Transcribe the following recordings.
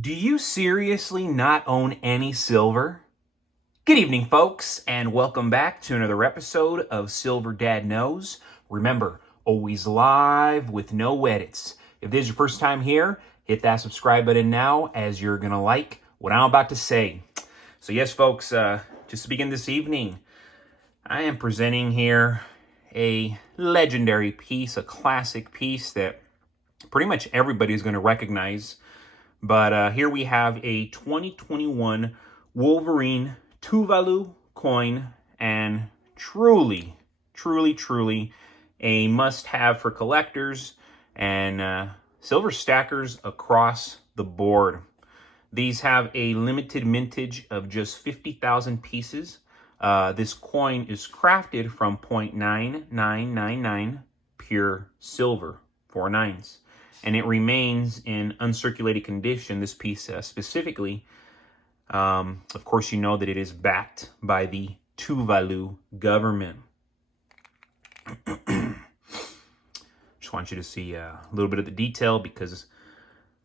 Do you seriously not own any silver? Good evening, folks, and welcome back to another episode of Silver Dad Knows. Remember, always live with no edits. If this is your first time here, hit that subscribe button now, as you're going to like what I'm about to say. So yes, folks, just to begin this evening, I am presenting here a legendary piece, a classic piece that pretty much everybody is going to recognize. But here we have a 2021 Wolverine Tuvalu coin, and truly a must-have for collectors and silver stackers across the board. These have a limited mintage of just 50,000 pieces. This coin is crafted from 0.9999 pure silver, 4 nines. And it remains in uncirculated condition, this piece specifically. Of course, you know that it is backed by the Tuvalu government. Just want you to see a little bit of the detail, because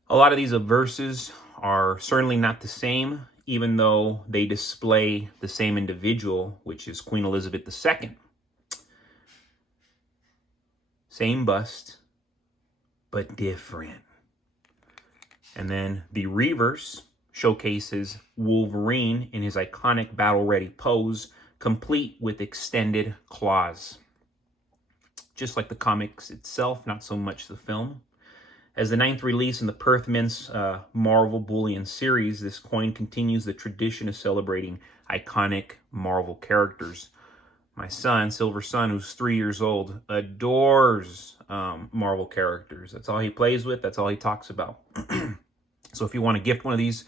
a lot of these verses are certainly not the same, even though they display the same individual, which is Queen Elizabeth II. Same bust, but different. And then the reverse showcases Wolverine in his iconic battle-ready pose, complete with extended claws. Just like the comics itself, not so much the film. As the 9th release in the Perth Mint's Marvel Bullion series, this coin continues the tradition of celebrating iconic Marvel characters. My son, Silver Son, who's 3 years old, adores Marvel characters. That's all he plays with. That's all he talks about. So if you want to gift one of these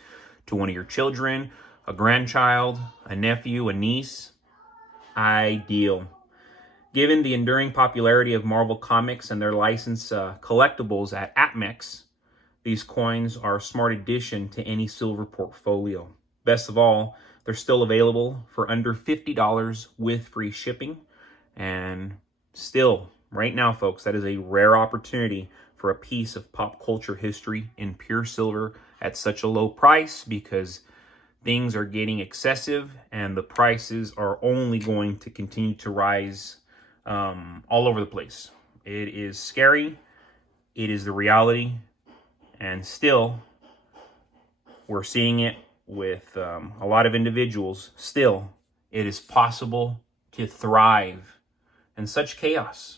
to one of your children, a grandchild, a nephew, a niece, ideal. Given the enduring popularity of Marvel Comics and their licensed collectibles at APMEX, these coins are a smart addition to any silver portfolio. Best of all, they're still available for under $50 with free shipping. And still, right now, folks, that is a rare opportunity for a piece of pop culture history in pure silver at such a low price, because things are getting excessive and the prices are only going to continue to rise all over the place. It is scary. It is the reality. And still, we're seeing it with a lot of individuals. Still, it is possible to thrive in such chaos.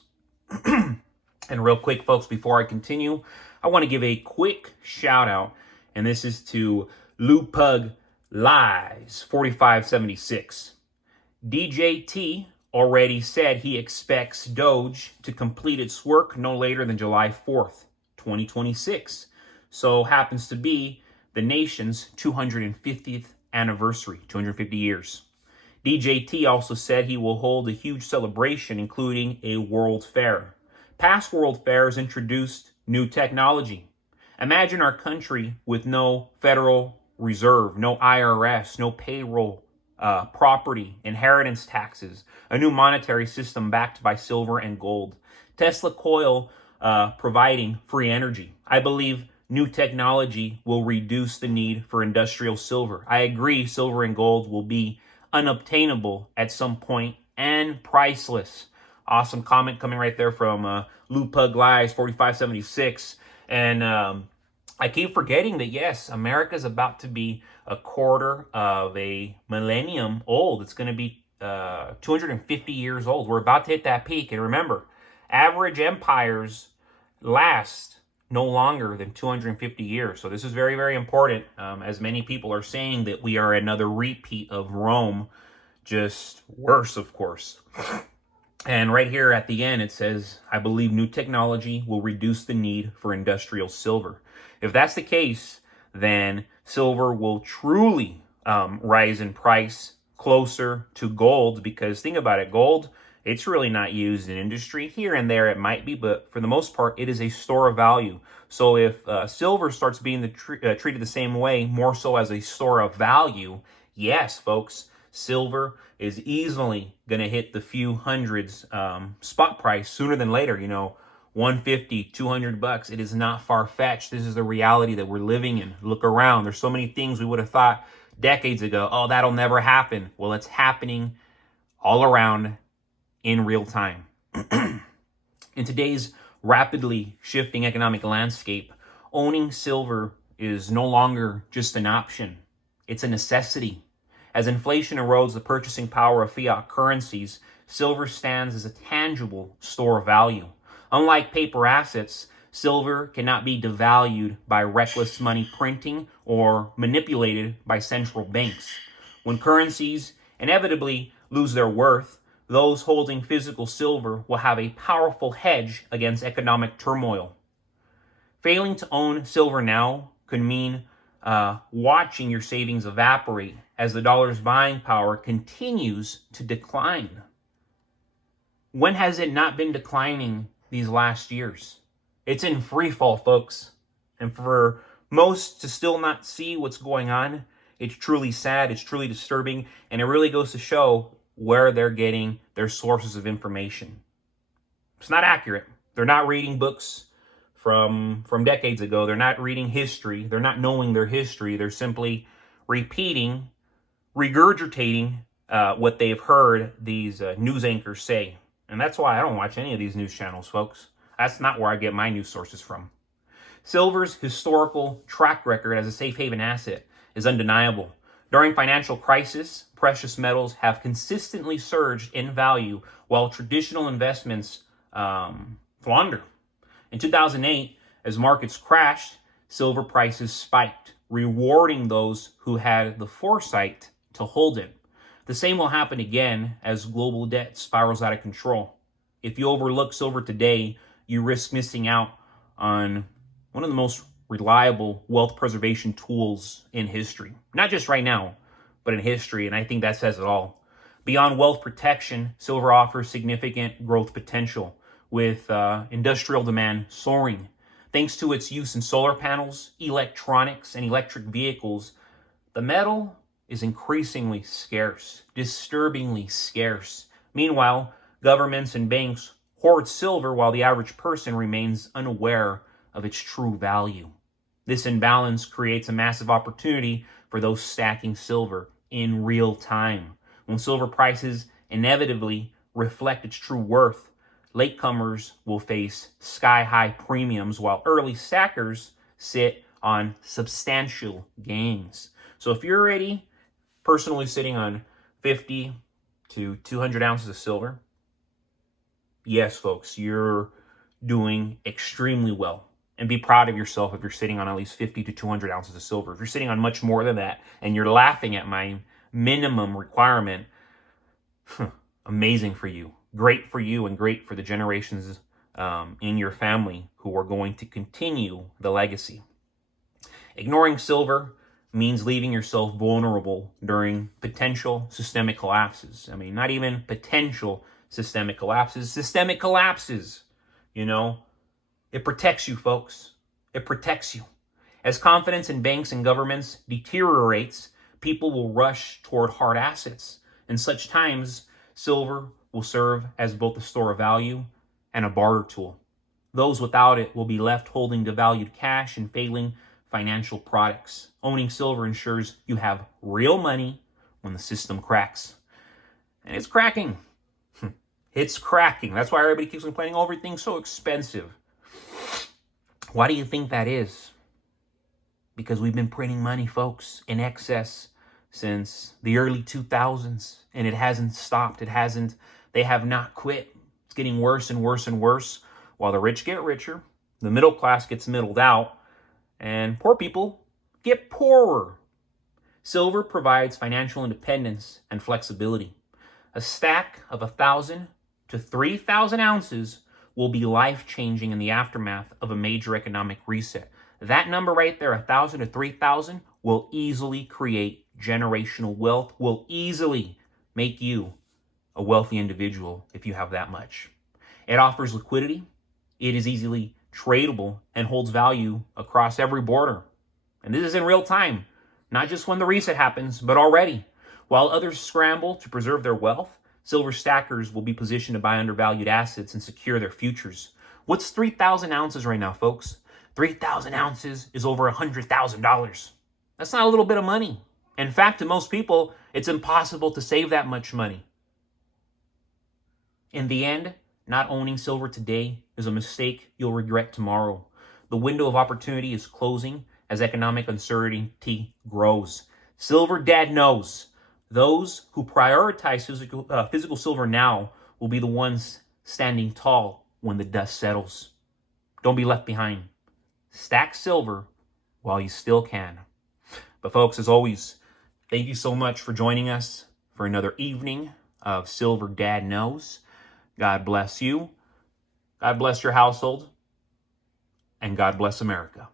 And real quick, folks, before I continue, I want to give a quick shout out, and this is to Lou Pug Lies 4576. DJT already said he expects Doge to complete its work no later than July 4th, 2026. So happens to be the nation's 250th anniversary, 250 years. DJT also said he will hold a huge celebration, including a world fair. Past world fairs introduced new technology. Imagine our country with no Federal Reserve, no IRS, no payroll, property, inheritance taxes, a new monetary system backed by silver and gold. Tesla coil providing free energy. I believe new technology will reduce the need for industrial silver. I agree, silver and gold will be unobtainable at some point and priceless. Awesome comment coming right there from Lou Pug Lies 4576. And I keep forgetting that, yes, America's about to be a quarter of a millennium old. It's going to be 250 years old. We're about to hit that peak. And remember, average empires last no longer than 250 years. So this is very, very important, as many people are saying that we are another repeat of Rome, just worse, of course. And right here at the end, it says, I believe new technology will reduce the need for industrial silver. If that's the case, then silver will truly rise in price closer to gold, because think about it, gold, it's really not used in industry. Here and there it might be, but for the most part, it is a store of value. So if silver starts being treated the same way, more so as a store of value, yes, folks, silver is easily going to hit the few hundreds spot price sooner than later. You know, 150, 200 bucks. It is not far-fetched. This is the reality that we're living in. Look around. There's so many things we would have thought decades ago, oh, that'll never happen. Well, it's happening all around in real time. In today's rapidly shifting economic landscape, owning silver is no longer just an option. It's a necessity. As inflation erodes the purchasing power of fiat currencies, silver stands as a tangible store of value. Unlike paper assets, silver cannot be devalued by reckless money printing or manipulated by central banks. When currencies inevitably lose their worth, those holding physical silver will have a powerful hedge against economic turmoil. Failing to own silver now could mean watching your savings evaporate as the dollar's buying power continues to decline. When has it not been declining these last years? It's in free fall, folks. And for most to still not see what's going on, it's truly sad, it's truly disturbing, and it really goes to show where they're getting their sources of information. It's not accurate. They're not reading books from decades ago. They're not reading history. They're not knowing their history. They're simply repeating, regurgitating what they've heard these news anchors say. And that's why I don't watch any of these news channels, folks. That's not where I get my news sources from. Silver's historical track record as a safe haven asset is undeniable. During financial crisis, precious metals have consistently surged in value while traditional investments flounder. In 2008, as markets crashed, silver prices spiked, rewarding those who had the foresight to hold it. The same will happen again as global debt spirals out of control. If you overlook silver today, you risk missing out on one of the most reliable wealth preservation tools in history. Not just right now, but in history, and I think that says it all. Beyond wealth protection, silver offers significant growth potential, with industrial demand soaring. Thanks to its use in solar panels, electronics, and electric vehicles, the metal is increasingly scarce, disturbingly scarce. Meanwhile, governments and banks hoard silver while the average person remains unaware of its true value. This imbalance creates a massive opportunity for those stacking silver in real time. When silver prices inevitably reflect its true worth, latecomers will face sky-high premiums while early stackers sit on substantial gains. So if you're already personally sitting on 50 to 200 ounces of silver, yes, folks, you're doing extremely well. And be proud of yourself if you're sitting on at least 50 to 200 ounces of silver. If you're sitting on much more than that and you're laughing at my minimum requirement, amazing for you. Great for you and great for the generations in your family who are going to continue the legacy. Ignoring silver means leaving yourself vulnerable during potential systemic collapses. I mean, not even potential systemic collapses, systemic collapses, you know. It protects you, folks. It protects you. As confidence in banks and governments deteriorates, people will rush toward hard assets. In such times, silver will serve as both a store of value and a barter tool. Those without it will be left holding devalued cash and failing financial products. Owning silver ensures you have real money when the system cracks. And it's cracking. It's cracking. That's why everybody keeps complaining, oh, everything's so expensive. Why do you think that is? Because we've been printing money, folks, in excess since the early 2000s, and it hasn't stopped. They have not quit. It's getting worse and worse and worse, while the rich get richer, the middle class gets middled out, and poor people get poorer. Silver provides financial independence and flexibility. A stack of 1,000 to 3,000 ounces will be life-changing in the aftermath of a major economic reset. That number right there, 1,000 to 3,000, will easily create generational wealth, will easily make you a wealthy individual if you have that much. It offers liquidity, it is easily tradable, and holds value across every border. And this is in real time, not just when the reset happens, but already. While others scramble to preserve their wealth, silver stackers will be positioned to buy undervalued assets and secure their futures. What's 3,000 ounces right now, folks? 3,000 ounces is over $100,000. That's not a little bit of money. In fact, to most people, it's impossible to save that much money. In the end, not owning silver today is a mistake you'll regret tomorrow. The window of opportunity is closing as economic uncertainty grows. Silver Dad knows those who prioritize physical silver now will be the ones standing tall when the dust settles. Don't be left behind. Stack silver while you still can. But folks, as always, thank you so much for joining us for another evening of Silver Dad Knows. God bless you. God bless your household. And God bless America.